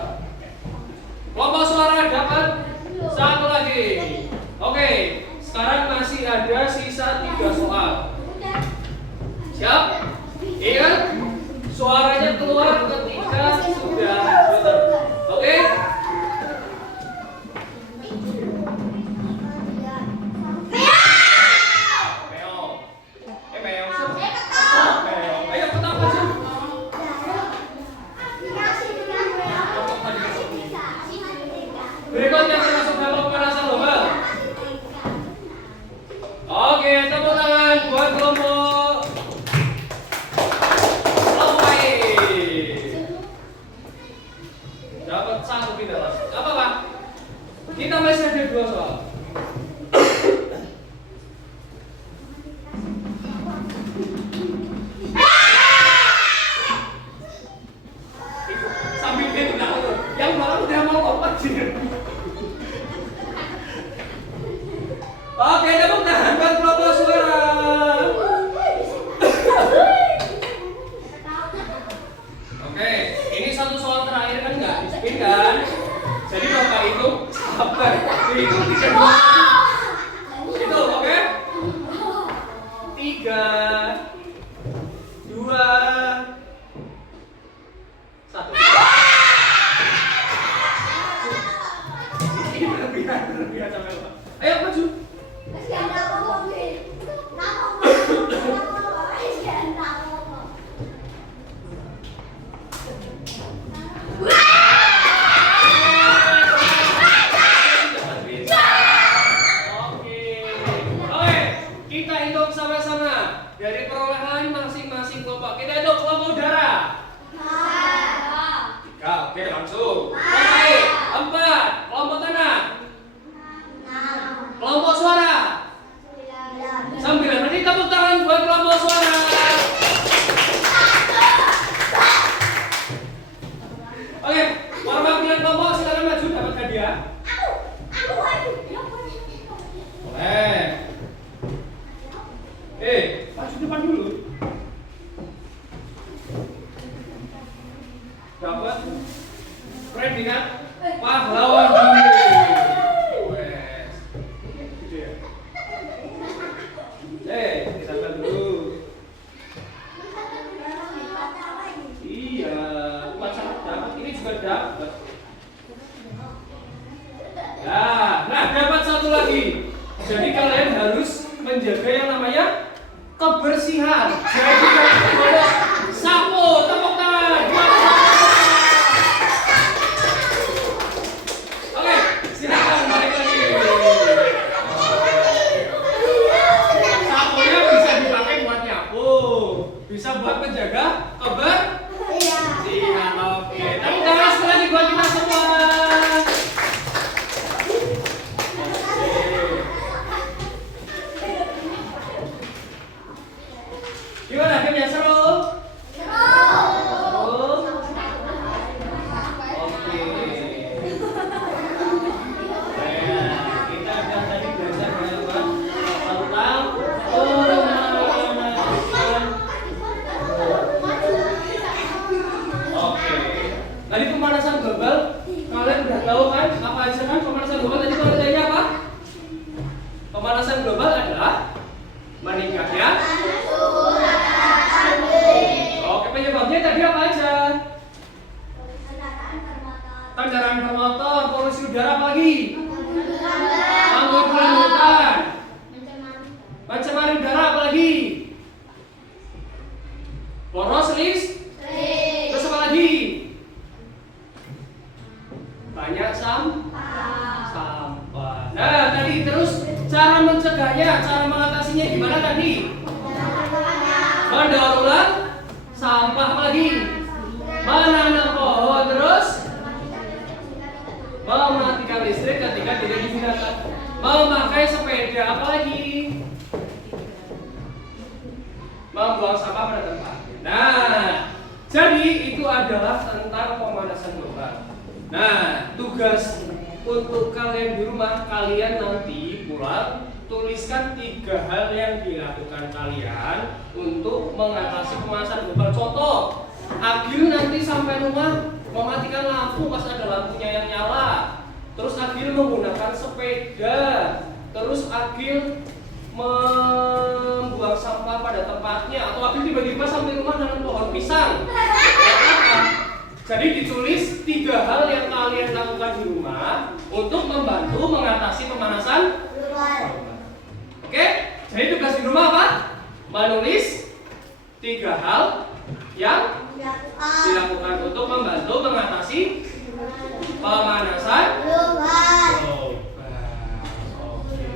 Kelompok suara dapat satu lagi. Oke, sekarang masih ada sisa 3 soal. Siap? Ingat, suaranya keluar ketika sudah muter. Oke? Ayo kita maju. Berikutnya termasuk dalam pemanasan lomba. Oke, tepuk tangan buat kelompok Lompai. Dapat 1 pindah. Apa Pak? Kita masih ada 2 soal. Sambil dia tidak yang malam udah mau lompat sih. Oke, tepuk tangan buat kelompok suara. Oke, ini 1 soal terakhir kan nggak di-spin kan? Jadi Bapak itu sabar. Itu 3. Itu oke? 3 2 1. Ini berlebihan sampai lupa. Ayo maju. Oke, kita hitung sama-sama dari perolehan masing-masing kelompok. Kita hitung kelompok udara. 3, oke langsung. Oke, 4, kelompok tanah. Kelompok suara. 9. Nanti tepuk tangan buat kelompok suara. Oke, perwakilan kelompok silakan maju dapat hadiah. Boleh. Maju depan dulu. Dapat predikat pahlawan dunia. Wes. Gitu ya. Disabar dulu. Iya, pasang dapat. Ini juga dapat. Nah, dapat 1 lagi. Jadi kalian harus menjaga yang namanya kebersihan. Jadi kalian harus sapu, tepuk tangan. Oke, silakan balik lagi. Sapunya bisa dipakai buat nyapu, bisa buat menjaga kebersihan. Oke, tepuk tangan sekali lagi buat kita semua. Gimana gamenya, seru? Oke. Kita akan tadi belajar tentang pemanasan. Oke. Tadi pemanasan global, kalian udah tahu kan apa aja kan pemanasan global? Tadi pengertiannya apa? Pemanasan global adalah meningkatnya. Oke, penyebabnya tadi apa aja? Kendaraan bermotor, polusi udara, apa lagi? Pengguguran hutan, pencemaran udara, apa lagi? Poros listrik. Terus apa lagi? Banyak sampah. Nah, tadi terus cara mencegahnya, cara mengatasinya gimana tadi? Mendaur ulang sampah, apa lagi? Menanam pohon, terus mematikan listrik ketika tidak digunakan, memakai sepeda, apa lagi? Membuang sampah pada tempat. Nah, jadi itu adalah tentang pemanasan global. Nah, tugas untuk kalian di rumah, kalian nanti pulang tuliskan 3 hal yang dilakukan kalian untuk mengatasi pemanasan global. Contoh, Agil nanti sampai rumah mematikan lampu pas ada lampunya yang nyala. Terus Agil menggunakan sepeda. Terus Agil membuang sampah pada tempatnya. Atau Agil tiba-tiba sampai rumah dengan pohon pisang. Jadi ditulis 3 hal yang kalian lakukan di rumah untuk membantu mengatasi pemanasan rumah. Oke? Jadi tugas di rumah apa? Menulis 3 hal yang dilakukan untuk membantu mengatasi pemanasan rumah. Oke.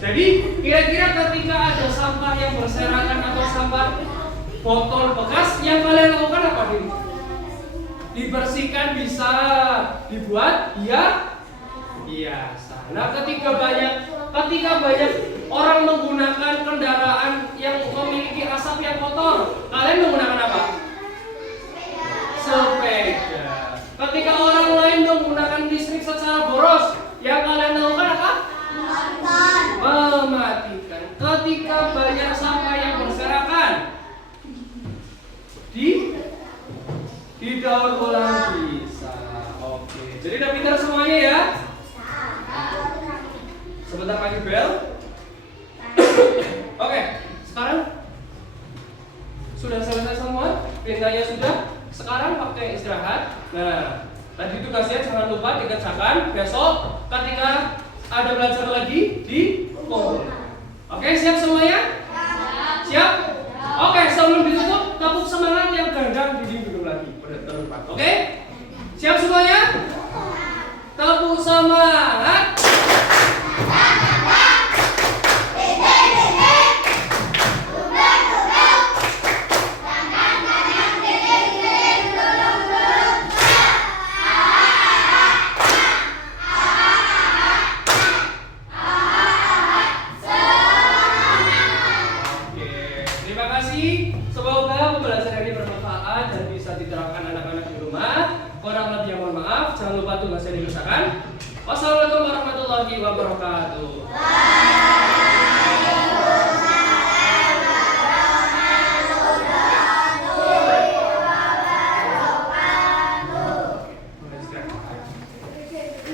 Jadi kira-kira ketika ada sampah yang berserakan atau sampah botol bekas, yang kalian lakukan apa nih? Dibersihkan bisa, dibuat hiasan. Nah, ketika banyak orang menggunakan kendaraan yang memiliki asap yang kotor, kalian menggunakan apa? Sepeda. Ketika orang lain menggunakan listrik secara boros, yang kalian lakukan apa? Mematikan. Ketika banyak sampah yang berserakan, didaur ulang bisa. Oke. Jadi udah pintar semuanya ya? Sebentar lagi bel. Oke. Sekarang sudah selesai semua? Perintahnya sudah? Sekarang waktunya istirahat. Nah, tadi tugasnya jangan lupa dikerjakan besok ketika ada belajar lagi dikumpul. Oke, siap semuanya? Siap? Oke, sebelum ditutup, tepuk semangat yang gandang duduk lagi. Terdepan. Oke? Siap semuanya? Tepuk semangat. Terima kasih. Semoga pembelajaran ini bermanfaat dan bisa diterapkan anak-anak di rumah. Kurang lebih mohon maaf. Jangan lupa tugasnya dikerjakan. Wassalamualaikum warahmatullahi wabarakatuh.